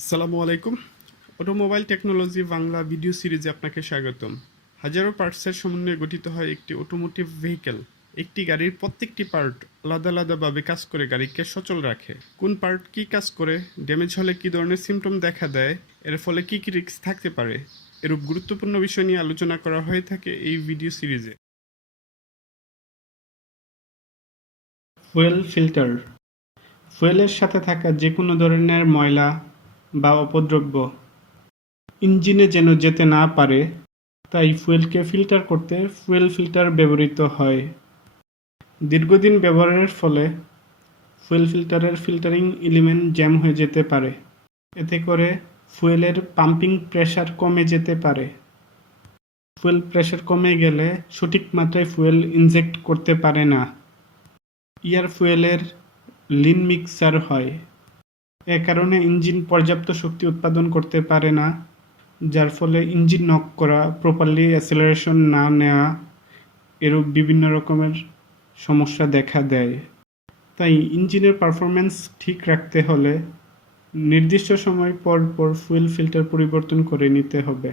আসসালামু আলাইকুম। Automobile technology Bangla video সিরিজে আপনাকে স্বাগতম। হাজারো পার্টসের সমন্বয়ে গঠিত হয় একটি অটোমোটিভ ভেহিকেল। একটি গাড়ির প্রত্যেকটি পার্ট আলাদা আলাদাভাবে কাজ করে গাড়িকে সচল রাখে। কোন পার্ট কী কাজ করে, ড্যামেজ হলে কী ধরনের সিমটম দেখা দেয়, এর ফলে কী কী রিস্ক থাকতে পারে, এরূপ গুরুত্বপূর্ণ বিষয় নিয়ে আলোচনা করা হয়ে থাকে এই ভিডিও সিরিজে। Fuel filter. ফুয়েলের সাথে থাকা যে কোনো ধরনের ময়লা বা অপদ্রব্য ইঞ্জিনে যেন যেতে না পারে, তাই ফুয়েলকে ফিল্টার করতে ফুয়েল ফিল্টার ব্যবহৃত হয়। দীর্ঘদিন ব্যবহারের ফলে ফুয়েল ফিল্টারের ফিল্টারিং এলিমেন্ট জ্যাম হয়ে যেতে পারে। এতে করে ফুয়েলের পাম্পিং প্রেসার কমে যেতে পারে। ফুয়েল প্রেসার কমে গেলে সঠিক মাত্রায় ফুয়েল ইনজেক্ট করতে পারে না। এয়ার ফুয়েলের লিন মিক্সার হয়। এ কারণে ইঞ্জিন পর্যাপ্ত শক্তি উৎপাদন করতে পারে না, যার ফলে ইঞ্জিন নক করা, প্রপারলি অ্যাসেলারেশন না নেওয়া, এরূপ বিভিন্ন রকমের সমস্যা দেখা দেয়। তাই ইঞ্জিনের পারফরম্যান্স ঠিক রাখতে হলে নির্দিষ্ট সময় পর পর ফুয়েল ফিল্টার পরিবর্তন করে নিতে হবে।